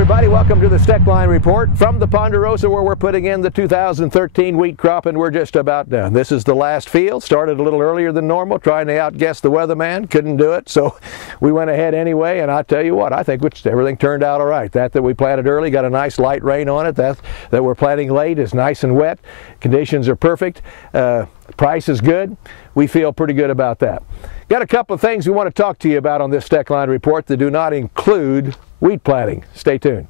everybody, welcome to the Steckline Report from the Ponderosa, where we're putting in the 2013 wheat crop, and we're just about done. This is the last field. Started a little earlier than normal, trying to outguess the weatherman. Couldn't do it, so we went ahead anyway, and I'll tell you what, I think everything turned out all right. That we planted early, got a nice light rain on it. That we're planting late is nice and wet. Conditions are perfect. Price is good. We feel pretty good about that. Got a couple of things we want to talk to you about on this Steckline Report that do not include wheat planting. Stay tuned.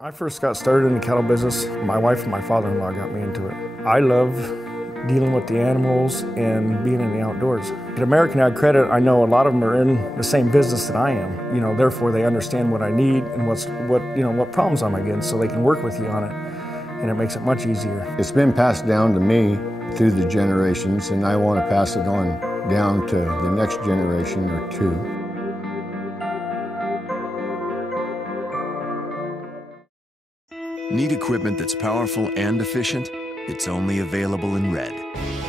I first got started in the cattle business. My wife and my father-in-law got me into it. I love dealing with the animals and being in the outdoors. At American Ag Credit, I know a lot of them are in the same business that I am. You know, therefore they understand what I need and what problems I'm against, so they can work with you on it, and it makes it much easier. It's been passed down to me through the generations, and I want to pass it on down to the next generation or two. Need equipment that's powerful and efficient? It's only available in red.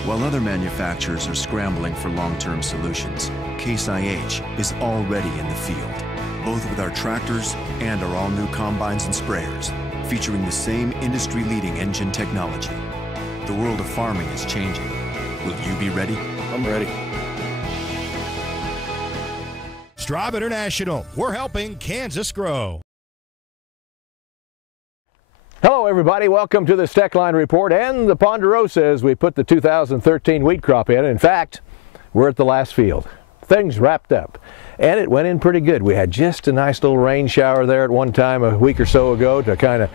While other manufacturers are scrambling for long-term solutions, Case IH is already in the field, both with our tractors and our all-new combines and sprayers, featuring the same industry-leading engine technology. The world of farming is changing. Will you be ready? I'm ready. Straub International, we're helping Kansas grow. Hello everybody, welcome to the Steckline Report and the Ponderosa as we put the 2013 wheat crop in. In fact, we're at the last field. Things wrapped up and it went in pretty good. We had just a nice little rain shower there at one time a week or so ago to kind of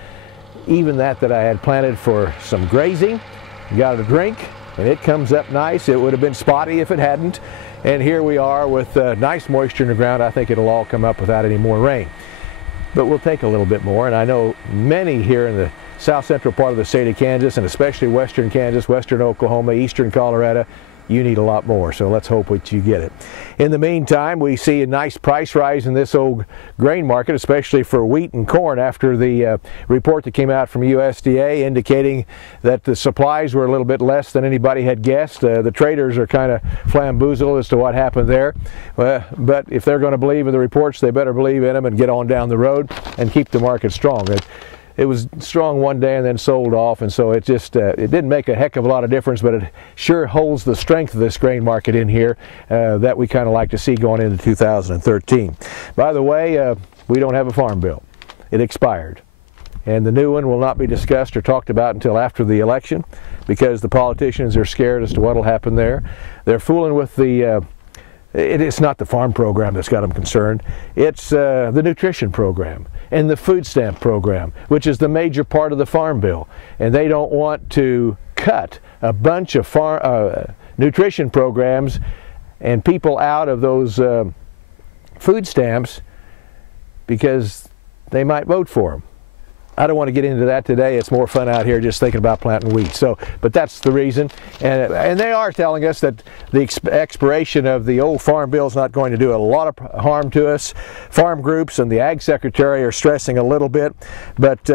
even that I had planted for some grazing. Got a drink and it comes up nice. It would have been spotty if it hadn't. And here we are with nice moisture in the ground. I think it'll all come up without any more rain. But we'll take a little bit more, and I know many here in the south central part of the state of Kansas, and especially western Kansas, western Oklahoma, eastern Colorado, you need a lot more, so let's hope that you get it. In the meantime, we see a nice price rise in this old grain market, especially for wheat and corn after the report that came out from USDA indicating that the supplies were a little bit less than anybody had guessed. The traders are kind of flamboozled as to what happened there. But if they're going to believe in the reports, they better believe in them and get on down the road and keep the market strong. It was strong one day and then sold off, and so it just it didn't make a heck of a lot of difference, but it sure holds the strength of this grain market in here that we kind of like to see going into 2013. By the way, we don't have a farm bill. It expired, and the new one will not be discussed or talked about until after the election because the politicians are scared as to what will happen there. They're fooling with the it's not the farm program that's got them concerned. It's the nutrition program and the food stamp program, which is the major part of the farm bill. And they don't want to cut a bunch of nutrition programs and people out of those food stamps because they might vote for them. I don't want to get into that today. It's more fun out here just thinking about planting wheat. So, but that's the reason. And they are telling us that the expiration of the old farm bill is not going to do a lot of harm to us. Farm groups and the Ag Secretary are stressing a little bit, but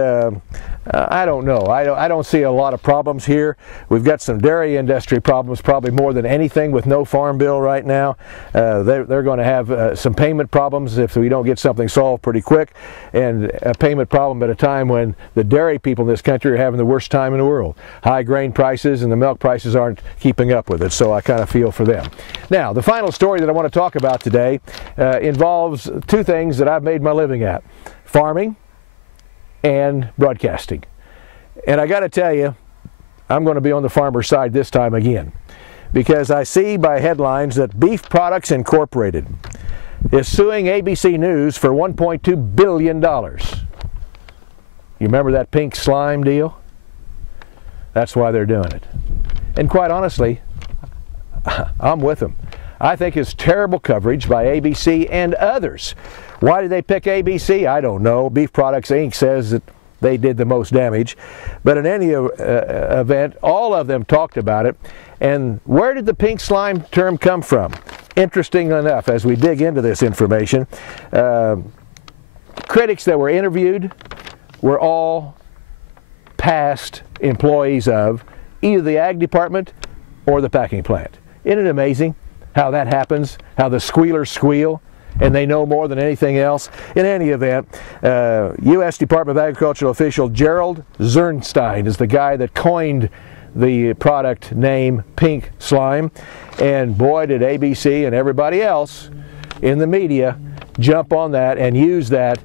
I don't know. I don't see a lot of problems here. We've got some dairy industry problems probably more than anything with no farm bill right now. They're going to have some payment problems if we don't get something solved pretty quick, and a payment problem at a time when the dairy people in this country are having the worst time in the world. High grain prices and the milk prices aren't keeping up with it, so I kind of feel for them. Now, the final story that I want to talk about today involves two things that I've made my living at: farming and broadcasting. And I got to tell you, I'm going to be on the farmer's side this time again, because I see by headlines that Beef Products Incorporated is suing ABC News for $1.2 billion. You remember that pink slime deal? That's why they're doing it. And quite honestly, I'm with them. I think it's terrible coverage by ABC and others. Why did they pick ABC? I don't know. Beef Products Inc. says that they did the most damage. But in any event, all of them talked about it. And where did the pink slime term come from? Interesting enough, as we dig into this information, critics that were interviewed were all past employees of either the Ag Department or the packing plant. Isn't it amazing how that happens, how the squealers squeal? and they know more than anything else. In any event, U.S. Department of Agriculture official Gerald Zernstein is the guy that coined the product name pink slime, and boy did ABC and everybody else in the media jump on that and use that.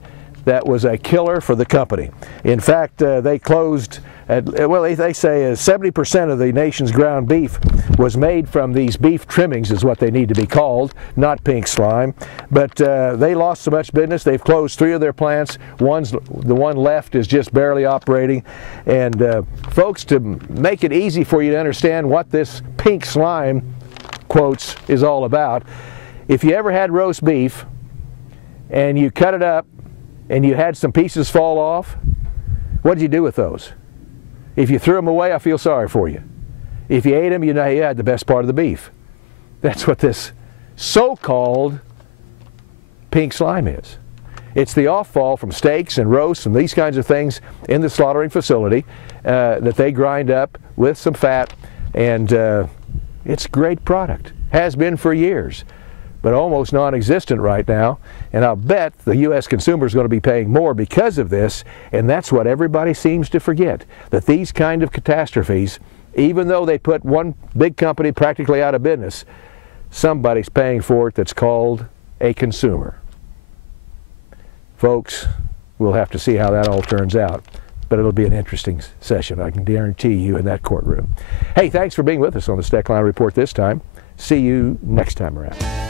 That was a killer for the company. In fact, they closed at, well, they say 70% of the nation's ground beef was made from these beef trimmings, is what they need to be called, not pink slime. But they lost so much business, they've closed 3 of their plants. The one left is just barely operating. And folks, to make it easy for you to understand what this pink slime, quotes, is all about, if you ever had roast beef and you cut it up and you had some pieces fall off, what did you do with those? If you threw them away, I feel sorry for you. If you ate them, you know you had the best part of the beef. That's what this so-called pink slime is. It's the offfall from steaks and roasts and these kinds of things in the slaughtering facility that they grind up with some fat, and it's a great product. Has been for years, but almost non-existent right now. And I'll bet the U.S. consumer is going to be paying more because of this, and that's what everybody seems to forget, that these kind of catastrophes, even though they put one big company practically out of business, somebody's paying for it that's called a consumer. Folks, we'll have to see how that all turns out, but it'll be an interesting session, I can guarantee you, in that courtroom. Hey, thanks for being with us on the Steckline Report this time. See you next time around.